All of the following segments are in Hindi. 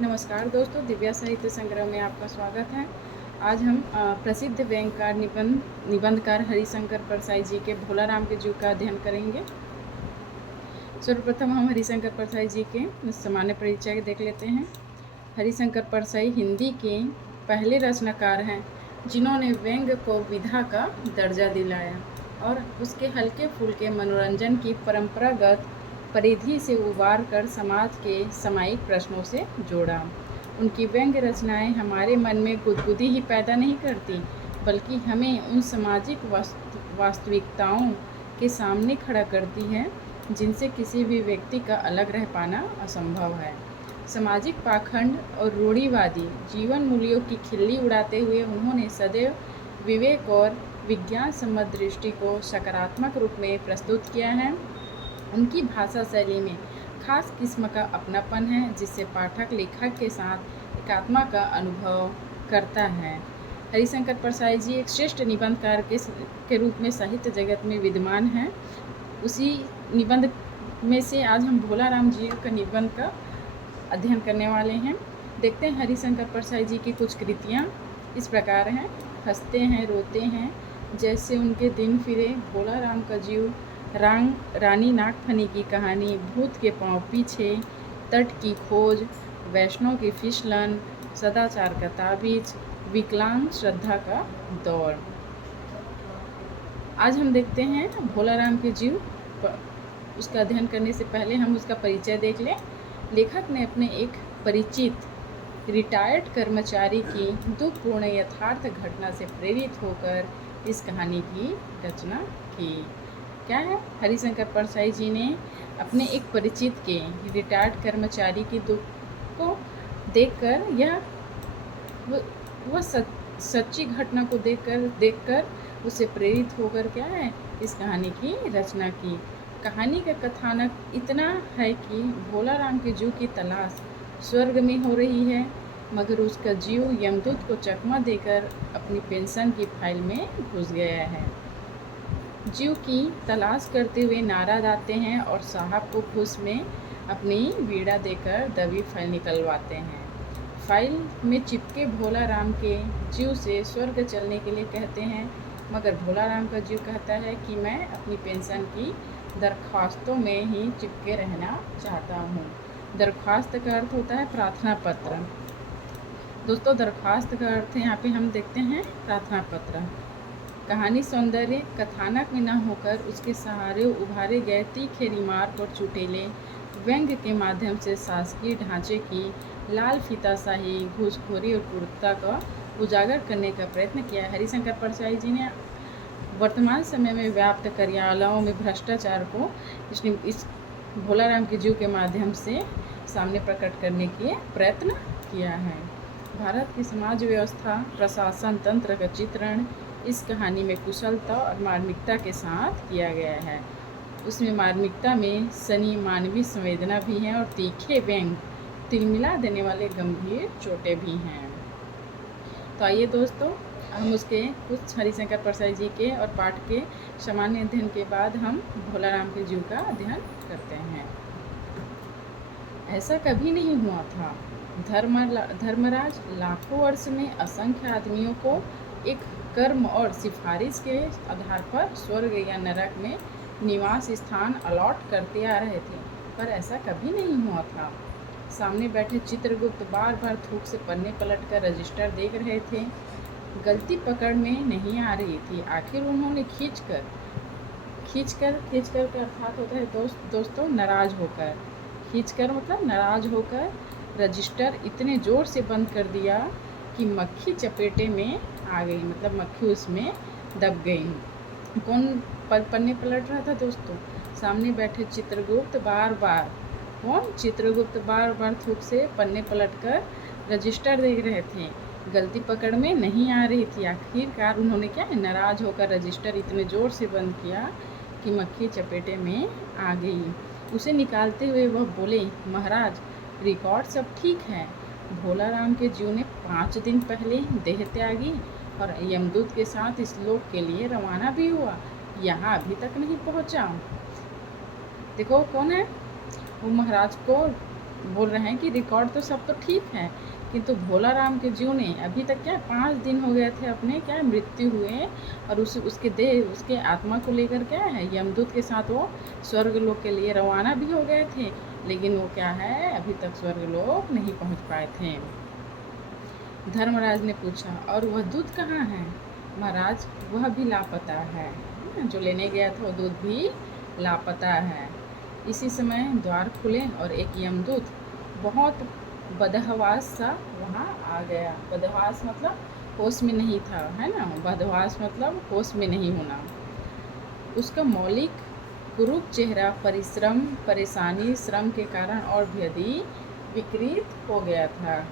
नमस्कार दोस्तों, दिव्या साहित्य संग्रह में आपका स्वागत है। आज हम प्रसिद्ध व्यंग्यकार निबंधकार हरिशंकर परसाई जी के भोलाराम के जीव का अध्ययन करेंगे। सर्वप्रथम हम हरिशंकर परसाई जी के सामान्य परिचय देख लेते हैं। हरिशंकर परसाई हिंदी के पहले रचनाकार हैं जिन्होंने व्यंग्य को विधा का दर्जा दिलाया और उसके हल्के फुल्के मनोरंजन की परंपरागत परिधि से उबार कर समाज के सामायिक प्रश्नों से जोड़ा। उनकी व्यंग्य रचनाएं हमारे मन में गुदगुदी ही पैदा नहीं करती, बल्कि हमें उन सामाजिक वास्तविकताओं के सामने खड़ा करती हैं जिनसे किसी भी व्यक्ति का अलग रह पाना असंभव है। सामाजिक पाखंड और रूढ़िवादी जीवन मूल्यों की खिल्ली उड़ाते हुए उन्होंने सदैव विवेक और विज्ञान सम्मत दृष्टि को सकारात्मक रूप में प्रस्तुत किया है। उनकी भाषा शैली में खास किस्म का अपनापन है जिससे पाठक लेखक के साथ एकात्मा का अनुभव करता है। हरिशंकर परसाई जी एक श्रेष्ठ निबंधकार के रूप में साहित्य जगत में विद्यमान हैं। उसी निबंध में से आज हम भोलाराम जी का निबंध का अध्ययन करने वाले हैं। देखते हैं हरिशंकर परसाई जी की कुछ कृतियाँ इस प्रकार हैं। हंसते हैं रोते हैं जैसे उनके दिन फिरे, भोलाराम का जीव, रानी नागफनी की कहानी, भूत के पांव पीछे, तट की खोज, वैष्णव की फिसलन, सदाचार का ताबीज, विकलांग श्रद्धा का दौर। आज हम देखते हैं भोलाराम के जीव। उसका अध्ययन करने से पहले हम उसका परिचय देख लें। लेखक ने अपने एक परिचित रिटायर्ड कर्मचारी की दुखपूर्ण यथार्थ घटना से प्रेरित होकर इस कहानी की रचना की। क्या है? हरिशंकर परसाई जी ने अपने एक परिचित के रिटायर्ड कर्मचारी की दुख को देखकर यह वह सच्ची घटना को देखकर उससे प्रेरित होकर क्या है इस कहानी की रचना की। कहानी का कथानक इतना है कि भोलाराम के जीव की तलाश स्वर्ग में हो रही है, मगर उसका जीव यमदूत को चकमा देकर अपनी पेंशन की फाइल में घुस गया है। जीव की तलाश करते हुए नाराज आते हैं और साहब को खुश में अपनी बीड़ा देकर दबी फाइल निकलवाते हैं। फाइल में चिपके भोलाराम के जीव से स्वर्ग चलने के लिए कहते हैं, मगर भोलाराम का जीव कहता है कि मैं अपनी पेंशन की दरख्वास्तों में ही चिपके रहना चाहता हूँ। दरख्वास्त का अर्थ होता है प्रार्थना पत्र। दोस्तों, दरख्वास्त का अर्थ यहाँ पे हम देखते हैं प्रार्थना पत्र। कहानी सौंदर्य कथानक में न होकर उसके सहारे उभारे गए तीखे रिमार्क और चुटेले व्यंग्य के माध्यम से शासकीय ढांचे की लाल फीताशाही, घूसखोरी और क्रूरता का उजागर करने का प्रयत्न किया है। हरिशंकर परसाई जी ने वर्तमान समय में व्याप्त कार्यालयों में भ्रष्टाचार को इस भोलाराम के जीव के माध्यम से सामने प्रकट करने के प्रयत्न किया है। भारत की समाज व्यवस्था, प्रशासन तंत्र का चित्रण इस कहानी में कुशलता और मार्मिकता के साथ किया गया है। उसमें मार्मिकता में सनी मानवीय संवेदना भी है और तीखे व्यंग तिलमिला देने वाले गंभीर चोटें भी हैं। तो आइए दोस्तों, हम उसके कुछ हरिशंकर परसाई जी के और पाठ के सामान्य अध्ययन के बाद हम भोलाराम के जीव का अध्ययन करते हैं। ऐसा कभी नहीं हुआ था। धर्मराज लाखों वर्ष में असंख्य आदमियों को एक कर्म और सिफारिश के आधार पर स्वर्ग या नरक में निवास स्थान अलॉट करते आ रहे थे, पर ऐसा कभी नहीं हुआ था। सामने बैठे चित्रगुप्त बार बार थूक से पन्ने पलटकर रजिस्टर देख रहे थे। गलती पकड़ में नहीं आ रही थी। आखिर उन्होंने खींचकर का अर्थात होता है दोस्तों नाराज होकर। खींचकर मतलब नाराज होकर रजिस्टर इतने ज़ोर से बंद कर दिया कि मक्खी चपेटे में आ गई, मतलब मक्खी उसमें दब गई। कौन पन्ने पलट रहा था दोस्तों? सामने बैठे चित्रगुप्त बार बार थूक से पन्ने पलटकर रजिस्टर देख रहे थे। गलती पकड़ में नहीं आ रही थी। आखिरकार उन्होंने क्या है नाराज होकर रजिस्टर इतने ज़ोर से बंद किया कि मक्खी चपेटे में आ गई। उसे निकालते हुए वह बोले, महाराज रिकॉर्ड सब ठीक है। भोलाराम के जीव ने 5 दिन पहले देह त्यागी और यमदूत के साथ इस लोक के लिए रवाना भी हुआ, यहाँ अभी तक नहीं पहुँचा। देखो कौन है वो, महाराज को बोल रहे हैं कि रिकॉर्ड तो सब तो ठीक है, किंतु भोला राम के जीव ने अभी तक क्या 5 दिन हो गए थे अपने क्या मृत्यु हुए, और उसके देह उसके आत्मा को लेकर क्या है यमदूत के साथ वो स्वर्ग लोक के लिए रवाना भी हो गए थे, लेकिन वो क्या है अभी तक स्वर्ग लोक नहीं पहुंच पाए थे। धर्मराज ने पूछा, और वह दूत कहाँ है? महाराज, वह भी लापता है, जो लेने गया था वो दूत भी लापता है। इसी समय द्वार खुले और एक यमदूत बहुत बदहवास सा वहाँ आ गया। बदहवास मतलब होश में नहीं था, है ना। बदहवास मतलब होश में नहीं होना। उसका मौलिक कुरूप चेहरा परिश्रम परेशानी श्रम के कारण और भी अधिक विकृत हो गया था।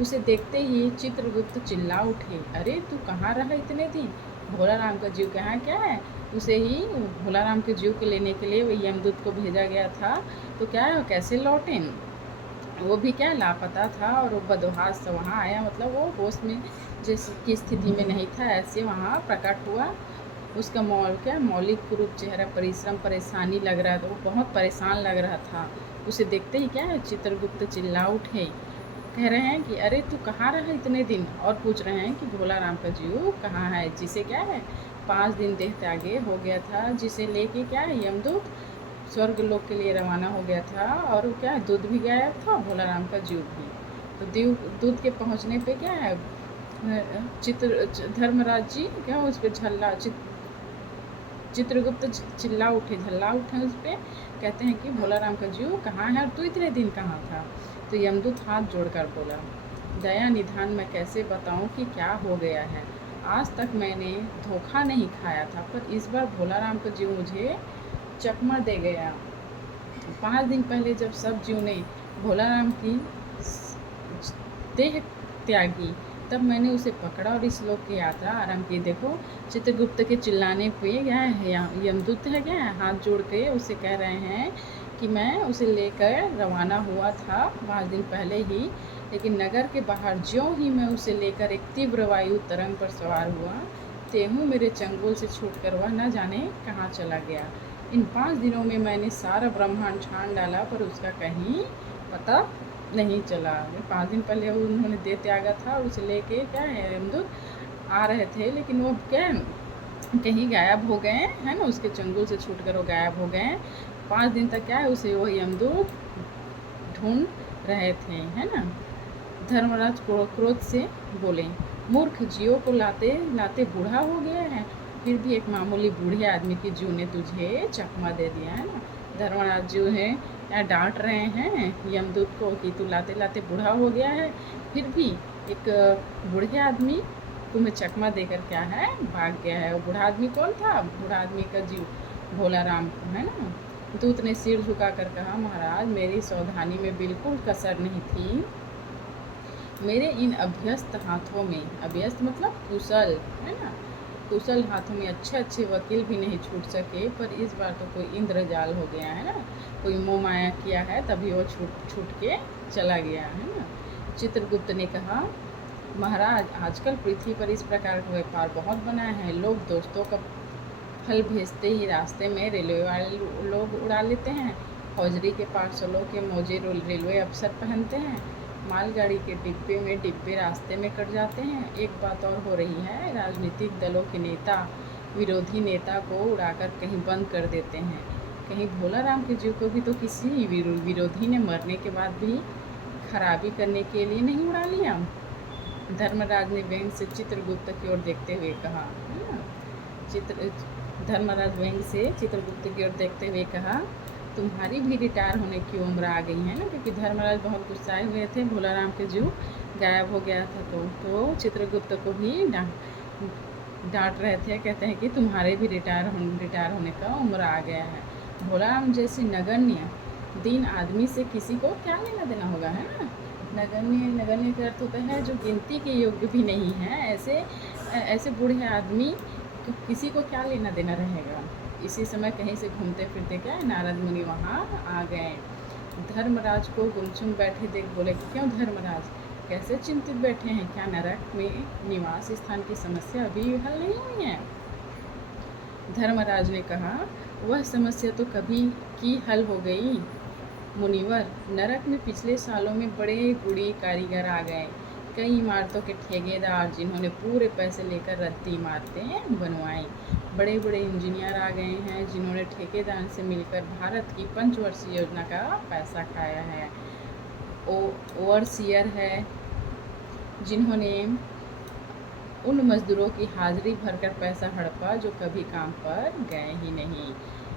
उसे देखते ही चित्रगुप्त चिल्ला उठे, अरे तू कहाँ रहा इतने दिन? भोला राम का जीव कहाँ क्या है? उसे ही भोला राम के जीव को लेने के लिए वही यमदूत को भेजा गया था, तो क्या है कैसे लौटे? वो भी क्या लापता था, और वो बदहास से वहाँ आया, मतलब वो होश में जिसकी स्थिति में नहीं था ऐसे वहाँ प्रकट हुआ। उसका मौलिक रूप चेहरा परिश्रम परेशानी लग रहा था, वो बहुत परेशान लग रहा था। उसे देखते ही क्या है चित्रगुप्त चिल्ला उठे, कह रहे हैं कि अरे तू कहाँ रहा इतने दिन, और पूछ रहे हैं कि भोला राम का जीव कहाँ है, जिसे क्या है 5 दिन देह त्यागे हो गया था, जिसे लेके क्या है यमदूत स्वर्ग लोक के लिए रवाना हो गया था, और क्या दूध भी गायब था भोला राम का जीव भी। तो दूध के पहुँचने पे क्या है धर्मराज जी क्या उस पर चित्रगुप्त चिल्ला उठे झल्ला उठे उस पर, कहते हैं कि भोला राम का जीव कहाँ है और तू इतने दिन कहाँ था? तो यमदूत हाथ जोड़कर बोला, दया निधान मैं कैसे बताऊं कि क्या हो गया है। आज तक मैंने धोखा नहीं खाया था, पर इस बार भोला राम का जीव मुझे चकमा दे गया। 5 दिन पहले जब सब जीव ने भोला राम की देह त्यागी, तब मैंने उसे पकड़ा और इस लोक की यात्रा आरंभ की। देखो चित्रगुप्त के चिल्लाने पे क्या है यमदूत है क्या है हाथ जोड़ के उसे कह रहे हैं कि मैं उसे लेकर रवाना हुआ था 5 दिन पहले ही, लेकिन नगर के बाहर ज्यों ही मैं उसे लेकर एक तीव्र वायु तरंग पर सवार हुआ, तेहू मेरे चंगुल से छूटकर वह न जाने कहाँ चला गया। इन 5 दिनों में मैंने सारा ब्रह्मांड छान डाला, पर उसका कहीं पता नहीं चला। 5 दिन पहले उन्होंने दे त्यागा था, उसे लेके क्या है यमदूत आ रहे थे, लेकिन वो क्या कहीं गायब हो गए, है ना, उसके चंगुल से छूटकर वो गायब हो गए। 5 दिन तक क्या है उसे वो यमदूत ढूंढ रहे थे, है ना। धर्मराज क्रोध से बोले, मूर्ख जियो को लाते लाते बूढ़ा हो गया है, फिर भी एक मामूली बूढ़े आदमी की जू ने तुझे चकमा दे दिया, है ना। धर्मराज जो है या डांट रहे हैं यमदूत को कि तू लाते लाते बूढ़ा हो गया है, फिर भी एक बूढ़े आदमी तुम्हें चकमा देकर क्या है भाग गया है। वो बूढ़ा आदमी कौन था? बूढ़ा आदमी का जीव भोला राम को, है ना। दूत ने सिर झुकाकर कहा, महाराज मेरी सावधानी में बिल्कुल कसर नहीं थी। मेरे इन अभ्यस्त हाथों में, अभ्यस्त मतलब कुशल, है ना, कुशल हाथों में अच्छे अच्छे वकील भी नहीं छूट सके, पर इस बार तो कोई इंद्रजाल हो गया, है ना, कोई मोह माया किया है तभी वो छूट के चला गया, है ना। चित्रगुप्त ने कहा, महाराज आजकल पृथ्वी पर इस प्रकार का व्यापार बहुत बना है। लोग दोस्तों का फल भेजते ही रास्ते में रेलवे वाले लोग उड़ा लेते हैं, हौजरी के पार्सलों के मोजे रेलवे अफसर पहनते हैं, मालगाड़ी के डिब्बे में डिब्बे रास्ते में कट जाते हैं। एक बात और हो रही है, राजनीतिक दलों के नेता विरोधी नेता को उड़ाकर कहीं बंद कर देते हैं। कहीं भोला राम के जीव को भी तो किसी विरोधी ने मरने के बाद भी खराबी करने के लिए नहीं उड़ा लिया। धर्मराज ने व्यंग से चित्रगुप्त की ओर देखते हुए कहा, धर्मराज व्यंग से चित्रगुप्त की ओर देखते हुए कहा, तुम्हारी भी रिटायर होने की उम्र आ गई है ना, क्योंकि धर्मराज बहुत गुस्साए हुए थे, भोला राम के जीव गायब हो गया था, तो चित्रगुप्त को भी डांट रहे थे, कहते हैं कि तुम्हारे भी रिटायर होने का उम्र आ गया है। भोला राम जैसे नगण्य दीन आदमी से किसी को क्या लेना देना होगा, है ना। नगण्य का अर्थ होता है जो गिनती के योग्य भी नहीं है, ऐसे बूढ़े आदमी किसी को क्या लेना देना रहेगा। इसी समय कहीं से घूमते फिरते क्या नारद मुनि वहाँ आ गए। धर्मराज को गुमसुम बैठे देख बोले, क्यों धर्मराज कैसे चिंतित बैठे हैं? क्या नरक में निवास स्थान की समस्या अभी हल नहीं हुई है? धर्मराज ने कहा, वह समस्या तो कभी की हल हो गई। मुनिवर, नरक में पिछले सालों में बड़े गुड़ी कारीगर आ गए, कई इमारतों के ठेकेदार जिन्होंने पूरे पैसे लेकर रद्दी इमारतें बनवाई। बड़े बड़े इंजीनियर आ गए हैं जिन्होंने ठेकेदार से मिलकर भारत की पंचवर्षीय योजना का पैसा खाया है। ओवरसियर है जिन्होंने उन मजदूरों की हाजिरी भरकर पैसा हड़पा जो कभी काम पर गए ही नहीं।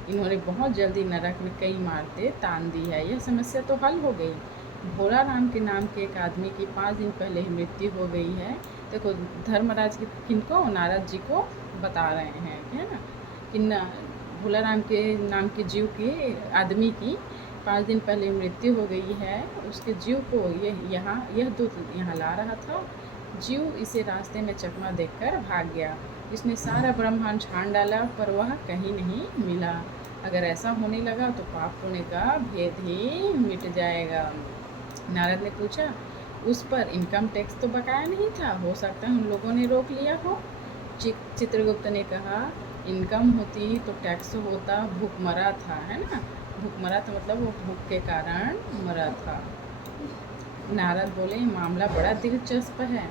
इन्होंने बहुत जल्दी नरक में कई इमारतें तान दी है। यह समस्या तो हल हो गई। भोला राम के नाम के एक आदमी की 5 दिन पहले ही मृत्यु हो गई है। देखो, धर्मराज किनको, नारद जी को बता रहे हैं, है ना, कि भोला राम के नाम के जीव के आदमी की 5 दिन पहले मृत्यु हो गई है। उसके जीव को यह दूत यहाँ ला रहा था। जीव इसे रास्ते में चकमा देखकर भाग गया। इसने सारा ब्रह्मांड छान डाला पर वह कहीं नहीं मिला। अगर ऐसा होने लगा तो पाप पुण्य का भेद ही मिट जाएगा। नारद ने पूछा, उस पर इनकम टैक्स तो बकाया नहीं था, हो सकता है उन लोगों ने रोक लिया हो। चित्रगुप्त ने कहा, इनकम होती तो टैक्स होता, भूख मरा था, है ना। भूख मरा था मतलब वो भूख के कारण मरा था। नारद बोले, मामला बड़ा दिलचस्प है।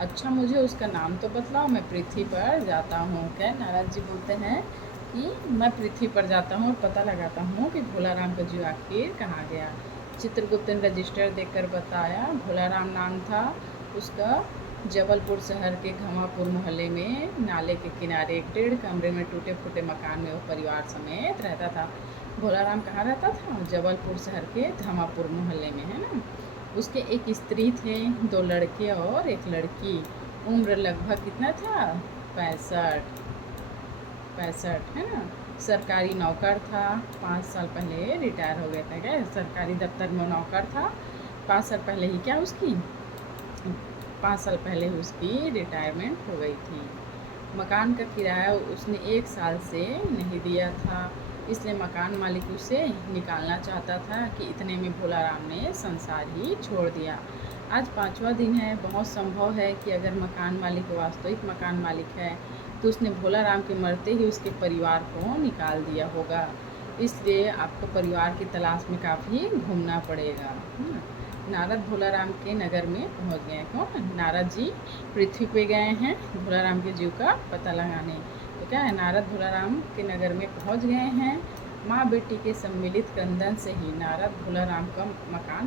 अच्छा, मुझे उसका नाम तो बतलाओ, मैं पृथ्वी पर जाता हूँ। क्या नारद जी बोलते हैं कि मैं पृथ्वी पर जाता हूँ और पता लगाता हूँ कि भोला राम का जीव आखिर कहाँ गया। चित्रगुप्त ने रजिस्टर देखकर बताया, भोला राम नाम था उसका। जबलपुर शहर के घमापुर मोहल्ले में नाले के किनारे एक 1.5 कमरे में टूटे फूटे मकान में वो परिवार समेत रहता था। भोला राम कहाँ रहता था? जबलपुर शहर के घमापुर मोहल्ले में, है ना। उसके एक स्त्री थे, 2 लड़के और 1 लड़की। उम्र लगभग कितना था? 65 है ना। सरकारी नौकर था, 5 साल पहले रिटायर हो गया था। क्या सरकारी दफ्तर में नौकर था, 5 साल पहले ही क्या उसकी 5 साल पहले उसकी रिटायरमेंट हो गई थी। मकान का किराया उसने 1 साल से नहीं दिया था, इसलिए मकान मालिक उसे निकालना चाहता था कि इतने में भोला राम ने संसार ही छोड़ दिया। आज 5वां दिन है। बहुत संभव है कि अगर मकान मालिक वास्तविक मकान मालिक है तो उसने भोला राम के मरते ही उसके परिवार को निकाल दिया होगा। इसलिए आपको परिवार की तलाश में काफ़ी घूमना पड़ेगा। नारद भोला राम के नगर में पहुंच गए। कौन? नारद जी पृथ्वी पे गए हैं भोला राम के जीव का पता लगाने। तो क्या है, नारद भोला राम के नगर में पहुंच गए हैं। माँ बेटी के सम्मिलित क्रंदन से ही नारद भोला राम का मकान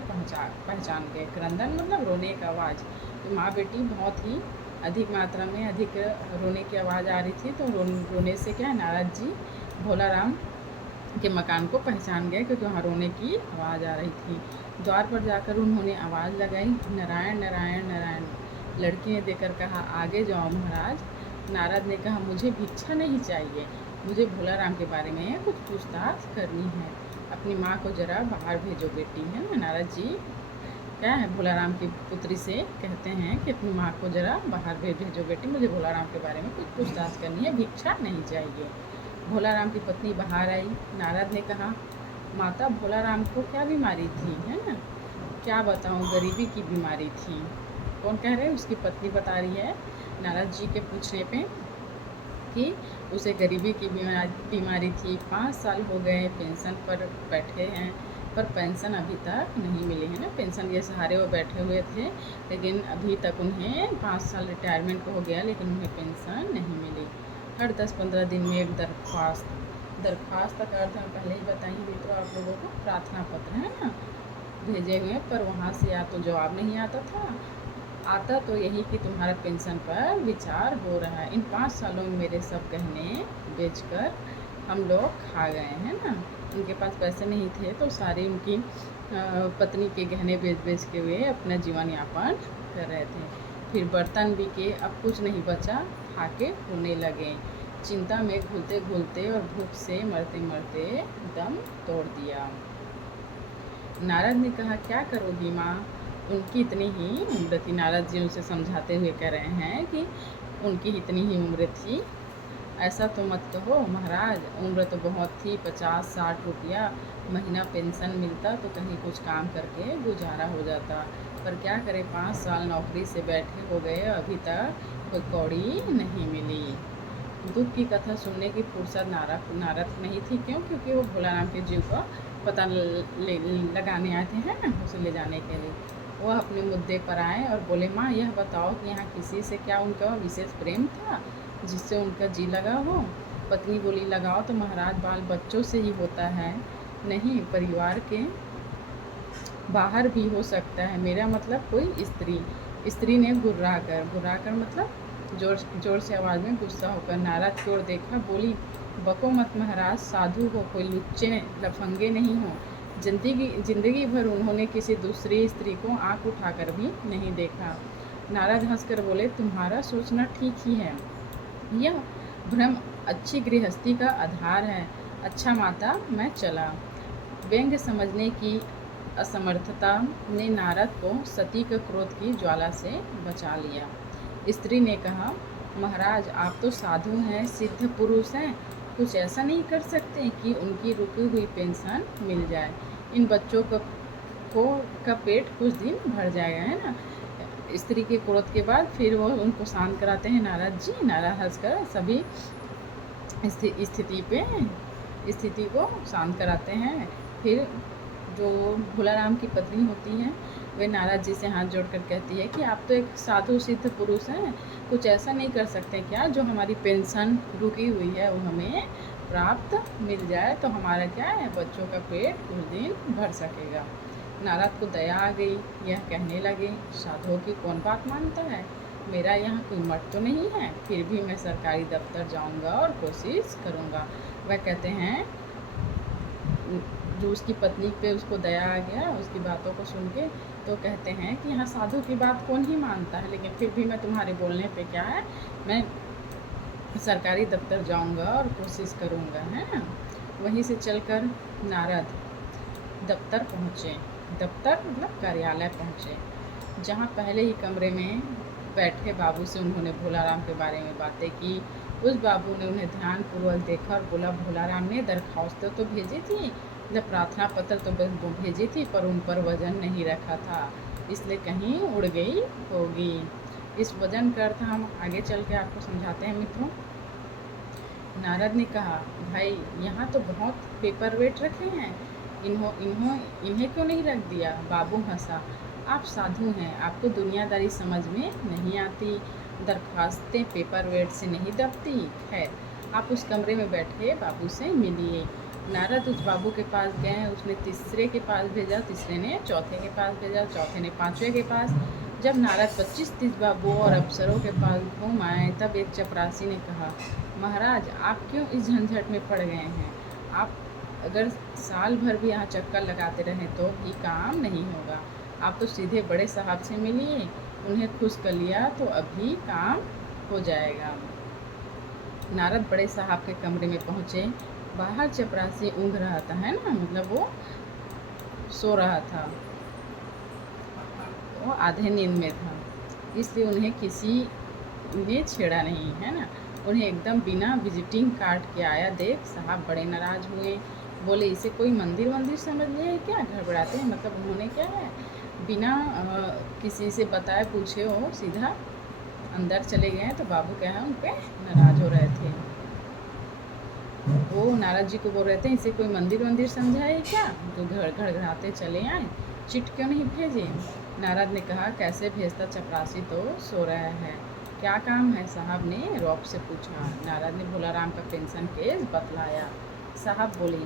पहचान गए। क्रंदन मतलब रोने का आवाज़। तो माँ बेटी बहुत ही अधिक मात्रा में अधिक रोने की आवाज़ आ रही थी। तो रोने से क्या है, नारद जी भोला राम के मकान को पहचान गए क्योंकि वहाँ रोने की आवाज़ आ रही थी। द्वार पर जाकर उन्होंने आवाज़ लगाई, नारायण नारायण नारायण। लड़की ने देकर कहा, आगे जाओ महाराज। नारद ने कहा, मुझे भिक्षा नहीं चाहिए, मुझे भोला राम के बारे में कुछ पूछताछ करनी है। अपनी माँ को जरा बाहर भेजो बेटी, है ना। नारद जी क्या है, भोला राम की पुत्री से कहते हैं कि अपनी माँ को जरा बाहर भेजो बेटी, मुझे भोला राम के बारे में कुछ पूछताछ करनी है, भिक्षा नहीं चाहिए। भोला राम की पत्नी बाहर आई। नारद ने कहा, माता भोला राम को क्या बीमारी थी, है ना। क्या बताऊँ, गरीबी की बीमारी थी। कौन कह रहे हैं? उसकी पत्नी बता रही है नारद जी के पूछने पे कि उसे गरीबी की बीमारी थी। 5 साल हो गए पेंशन पर बैठे हैं, पर पेंशन अभी तक नहीं मिली, है ना। पेंशन के सहारे वो बैठे हुए थे, लेकिन अभी तक उन्हें 5 साल रिटायरमेंट हो गया, लेकिन उन्हें पेंशन नहीं मिली। हर 10-15 दिन में एक दरख्वास्त का अर्थ हम पहले ही बताएंगे मित्रों आप लोगों को, प्रार्थना पत्र, है ना, भेजे हुए, पर वहाँ से या तो जवाब नहीं आता तो यही कि तुम्हारा पेंशन पर विचार हो रहा है। इन 5 सालों में मेरे सब गहने बेचकर हम लोग खा गए, हैं ना। उनके पास पैसे नहीं थे तो सारी उनकी पत्नी के गहने बेच के वे अपना जीवन यापन कर रहे थे। फिर बर्तन बिके, अब कुछ नहीं बचा, खा के रोने लगे। चिंता में घुलते घुलते और भूख से मरते मरते दम तोड़ दिया। नारद ने कहा, क्या करोगी माँ, उनकी इतनी ही उम्र थी। नारद जी उनसे समझाते हुए कह रहे हैं कि उनकी इतनी ही उम्र थी। ऐसा तो मत कहो महाराज, उम्र तो बहुत थी, 50-60 रुपया महीना पेंशन मिलता तो कहीं कुछ काम करके गुजारा हो जाता, पर क्या करें, 5 साल नौकरी से बैठे हो गए, अभी तक कोई कौड़ी नहीं मिली। दुख की कथा सुनने की फुर्सत नारद को नहीं थी। क्यों? क्योंकि वो भोलाराम के जीव का पता लगाने आए थे, है ना, उसे ले जाने के लिए। वह अपने मुद्दे पर आए और बोले, माँ यह बताओ कि यहाँ किसी से क्या उनका विशेष प्रेम था जिससे उनका जी लगा हो? पत्नी बोली, लगाओ तो महाराज बाल बच्चों से ही होता है, नहीं परिवार के बाहर भी हो सकता है। मेरा मतलब कोई स्त्री। स्त्री ने गुर्रा कर मतलब जोर जोर से आवाज़ में गुस्सा होकर नारद की ओर देखा। बोली, बको मत महाराज, साधु हो, कोई लुच्चे लफंगे नहीं हो। जिंदगी भर उन्होंने किसी दूसरी स्त्री को आंख उठाकर भी नहीं देखा। नारद हंसकर बोले, तुम्हारा सोचना ठीक ही है, यह भ्रम अच्छी गृहस्थी का आधार है। अच्छा माता, मैं चला। व्यंग्य समझने की असमर्थता ने नारद को सती के क्रोध की ज्वाला से बचा लिया। स्त्री ने कहा, महाराज आप तो साधु हैं, सिद्ध पुरुष हैं, कुछ ऐसा नहीं कर सकते कि उनकी रुकी हुई पेंशन मिल जाए? इन बच्चों का पेट कुछ दिन भर जाएगा, है ना। स्त्री के क्रोध के बाद फिर वो उनको शांत कराते हैं नारद जी। नारद हंसकर सभी स्थिति को शांत कराते हैं। फिर जो भोलाराम की पत्नी होती है वे नारद जी से हाथ जोड़कर कहती है कि आप तो एक साधु सिद्ध पुरुष हैं, कुछ ऐसा नहीं कर सकते क्या जो हमारी पेंशन रुकी हुई है वो हमें प्राप्त मिल जाए, तो हमारा क्या है, बच्चों का पेट कुछ दिन भर सकेगा। नारद को दया आ गई। यह कहने लगे, साधुओं की कौन बात मानता है? मेरा यहाँ कोई मठ तो नहीं है, फिर भी मैं सरकारी दफ्तर जाऊँगा और कोशिश करूँगा। वह कहते हैं, जो उसकी पत्नी पे उसको दया आ गया उसकी बातों को सुन के, तो कहते हैं कि यहाँ साधु की बात कौन ही मानता है, लेकिन फिर भी मैं तुम्हारे बोलने पे क्या है, मैं सरकारी दफ्तर जाऊँगा और कोशिश करूँगा, है ना। वहीं से चलकर नारद दफ्तर पहुँचे। दफ्तर मतलब कार्यालय पहुँचे, जहाँ पहले ही कमरे में बैठे बाबू से उन्होंने भोलाराम के बारे में बातें की। उस बाबू ने उन्हें ध्यानपूर्वक देखा और बोला, भोलाराम ने दरखास्त तो भेजी थी, मतलब प्रार्थना पत्र तो भेजी थी, पर उन पर वजन नहीं रखा था, इसलिए कहीं उड़ गई होगी। इस वजन का अर्थ हम आगे चल के आपको समझाते हैं मित्रों। नारद ने कहा, भाई यहाँ तो बहुत पेपर वेट रखे हैं, इन्हें क्यों नहीं रख दिया? बाबू हंसा, आप साधु हैं, आपको दुनियादारी समझ में नहीं आती, दरख्वास्तें पेपर वेट से नहीं दबती। खैर, आप उस कमरे में बैठे बाबू से मिलिए। नारद उस बाबू के पास गए, उसने तीसरे के पास भेजा, तीसरे ने चौथे के पास भेजा, चौथे ने पाँचवें के पास। जब नारद 25-30 बाबुओं और अफसरों के पास घूम आए, तब एक चपरासी ने कहा, महाराज आप क्यों इस झंझट में पड़ गए हैं? आप अगर साल भर भी यहाँ चक्कर लगाते रहें तो भी काम नहीं होगा। आप तो सीधे बड़े साहब से मिलिए, उन्हें खुश कर लिया तो अभी काम हो जाएगा। नारद बड़े साहब के कमरे में पहुँचे। बाहर चपरासी ऊँघ रहा था, है ना, मतलब वो सो रहा था, वो आधे नींद में था, इसलिए उन्हें किसी ने छेड़ा नहीं, है ना। उन्हें एकदम बिना विजिटिंग कार्ड के आया देख साहब बड़े नाराज़ हुए। बोले, इसे कोई मंदिर समझ लिया है क्या? घबराते हैं, मतलब उन्होंने क्या है, बिना किसी से बताए पूछे हो सीधा अंदर चले गए। तो बाबू क्या है, उन पर नाराज़ हो रहे थे। वो नारद जी को बोल रहे थे, इसे कोई मंदिर समझा है क्या, जो घड़घड़ाते चले आए, चिट क्यों नहीं भेजे? नारद ने कहा, कैसे भेजता, चपरासी तो सो रहा है। क्या काम है? साहब ने रौब से पूछा। नारद ने भोलाराम का पेंशन केस बतलाया। साहब बोले,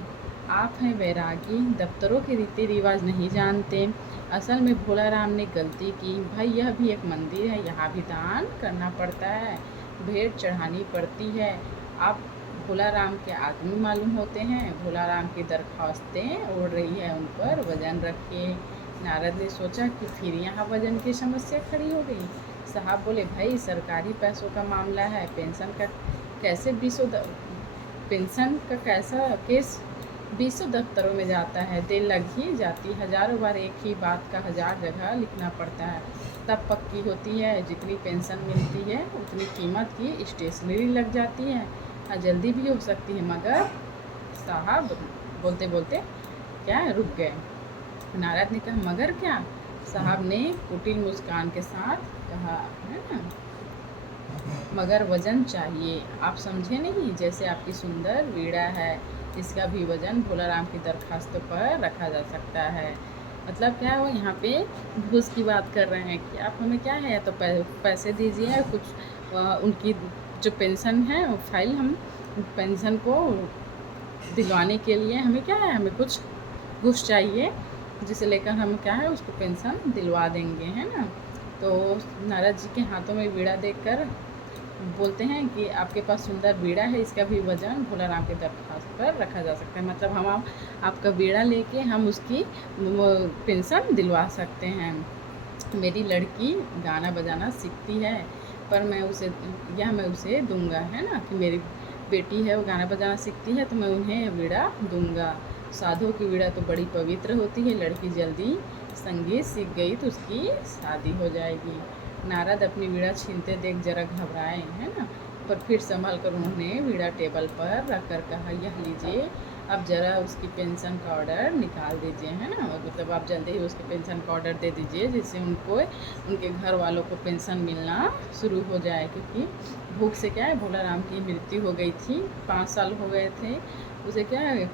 आप हैं वैरागी, दफ्तरों के रीति रिवाज नहीं जानते। असल में भोलाराम ने गलती की, भाई यह भी एक मंदिर है, यहाँ भी दान करना पड़ता है, भेंट चढ़ानी पड़ती है। आप भोलाराम के आदमी मालूम होते हैं, भोलाराम की दरख्वास्तें उड़ रही है, उन पर वजन रखिए। नारद ने सोचा कि फिर यहाँ वजन की समस्या खड़ी हो गई। साहब बोले, भाई सरकारी पैसों का मामला है, पेंशन का कैसा केस 20 दफ्तरों में जाता है, देर लग ही जाती, हजारों बार एक ही बात का 1000 जगह लिखना पड़ता है, तब पक्की होती है। जितनी पेंशन मिलती है उतनी कीमत की स्टेशनरी लग जाती है, जल्दी भी हो सकती है। मगर साहब बोलते बोलते क्या रुक गए। नारद ने कहा, मगर क्या? साहब ने कुटिल मुस्कान के साथ कहा, है ना, मगर वज़न चाहिए। आप समझे नहीं? जैसे आपकी सुंदर वीणा है, इसका भी वज़न भोलाराम की दरख्वास्तों पर रखा जा सकता है। मतलब क्या है, वो यहाँ पे घूस की बात कर रहे हैं कि आप हमें क्या है, या तो पैसे दीजिए, या कुछ उनकी जो पेंशन है वो फाइल, हम पेंशन को दिलवाने के लिए हमें क्या है, हमें कुछ घूस चाहिए, जिसे लेकर हम क्या है उसको पेंशन दिलवा देंगे, है ना। तो नारद जी के हाथों में वीणा देखकर बोलते हैं कि आपके पास सुंदर वीणा है, इसका भी वजन भोलाराम के दरख्वास्त पर रखा जा सकता है। मतलब हम आपका वीणा लेके हम उसकी पेंशन दिलवा सकते हैं। मेरी लड़की गाना बजाना सीखती है, पर मैं उसे दूंगा, है ना, कि मेरी बेटी है वो गाना बजाना सीखती है, तो मैं उन्हें वीणा दूंगा। साधुओं की वीणा तो बड़ी पवित्र होती है, लड़की जल्दी संगीत सीख गई तो उसकी शादी हो जाएगी। नारद अपनी वीणा छीनते देख जरा घबराए, है ना, पर फिर संभल कर उन्होंने वीणा टेबल पर रख कर कहा, यह लीजिए, अब ज़रा उसकी पेंशन का ऑर्डर निकाल दीजिए, है ना। मतलब आप जल्दी ही उसके पेंशन का ऑर्डर दे दीजिए, जिससे उनको उनके घर वालों को पेंशन मिलना शुरू हो जाए, क्योंकि भूख से क्या है, भोलाराम की मृत्यु हो गई थी, 5 साल हो गए थे, उसे क्या है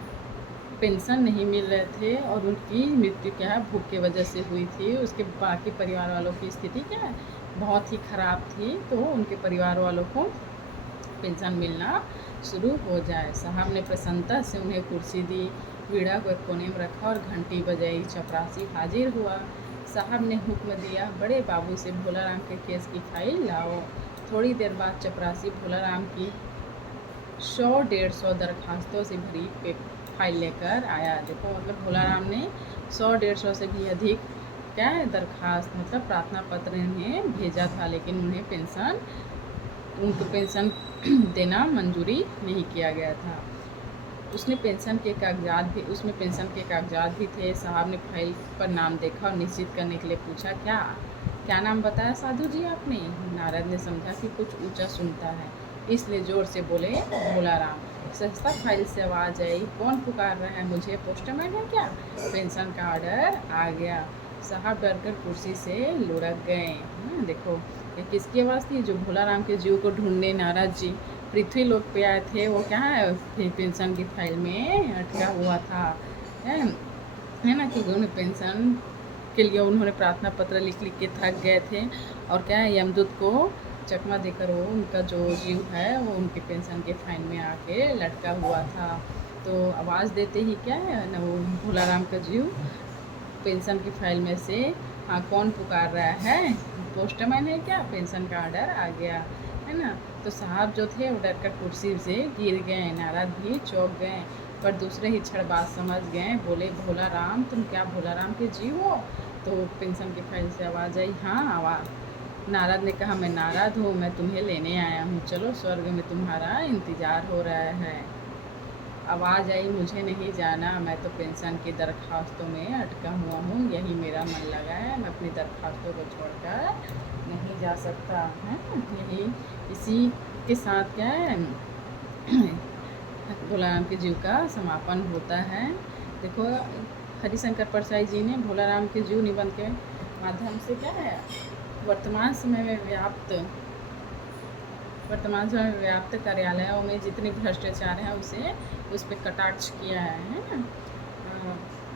पेंशन नहीं मिल रहे थे, और उनकी मृत्यु क्या है भूख की वजह से हुई थी। उसके बाकी परिवार वालों की स्थिति क्या है, बहुत ही ख़राब थी, तो उनके परिवार वालों को पेंशन मिलना शुरू हो जाए। साहब ने प्रसन्नता से उन्हें कुर्सी दी, वीणा को एक कोने में रखा और घंटी बजाई। चपरासी हाजिर हुआ। साहब ने हुक्म दिया, बड़े बाबू से भोलाराम के केस की फाइल लाओ। थोड़ी देर बाद चपरासी भोलाराम की 100-150 दरखास्तों से भरी फाइल लेकर आया। देखो, मतलब भोलाराम ने 100-150 से भी अधिक क्या है दरखास्त, मतलब प्रार्थना पत्र इन्हें भेजा था, लेकिन उनको पेंशन देना मंजूरी नहीं किया गया था। उसमें पेंशन के कागजात भी थे। साहब ने फाइल पर नाम देखा और निश्चित करने के लिए पूछा, क्या क्या नाम बताया साधु जी आपने? नारद ने समझा कि कुछ ऊंचा सुनता है, इसलिए जोर से बोले, भोलाराम। सहसा फाइल से आवाज आई, कौन पुकार रहा है मुझे, पोस्टमैन है क्या? पेंशन का ऑर्डर आ गया। साहब डरकर कुर्सी से लुढ़क गए। देखो, ये किसकी आवाज़ थी? जो भोलाराम के जीव को ढूंढने नारद जी पृथ्वी लोक पे आए थे, वो क्या है पेंशन की फाइल में अटका हुआ था, है ना, क्योंकि उन्हें पेंशन के लिए उन्होंने प्रार्थना पत्र लिख लिख के थक गए थे, और क्या है यमदूत को चकमा देकर वो उनका जो जीव है वो उनके पेंशन के फाइल में आके लटका हुआ था। तो आवाज़ देते ही क्या है ना, वो भोलाराम का जीव पेंशन की फाइल में से, हाँ कौन पुकार रहा है, पोस्टमैन है क्या, पेंशन का ऑर्डर आ गया, है ना। तो साहब जो थे वो डर कर कुर्सी से गिर गए। नारद भी चौंक गए, पर दूसरे ही क्षण बात समझ गए। बोले, भोलाराम, तुम क्या भोलाराम के जीव हो? तो पेंशन की फाइल से आवाज़ आई, हाँ आवाज़। नारद ने कहा, मैं नारद हूँ, मैं तुम्हें लेने आया हूँ, चलो स्वर्ग में तुम्हारा इंतज़ार हो रहा है। आवाज़ आई, मुझे नहीं जाना, मैं तो पेंशन की दरख्वास्तों में अटका हुआ हूँ, यही मेरा मन लगा है, मैं अपनी दरख्वास्तों को छोड़कर नहीं जा सकता, है। यही इसी के साथ क्या है भोलाराम के जीव का समापन होता है। देखो, हरिशंकर परसाई जी ने भोलाराम के जीव निबंध के माध्यम से क्या है वर्तमान समय में व्याप्त कार्यालयों में जितने भ्रष्टाचार हैं उस पर कटाक्ष किया है ना।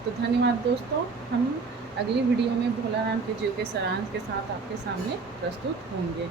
तो धन्यवाद दोस्तों, हम अगली वीडियो में भोलाराम के जीव के सारांश के साथ आपके सामने प्रस्तुत होंगे।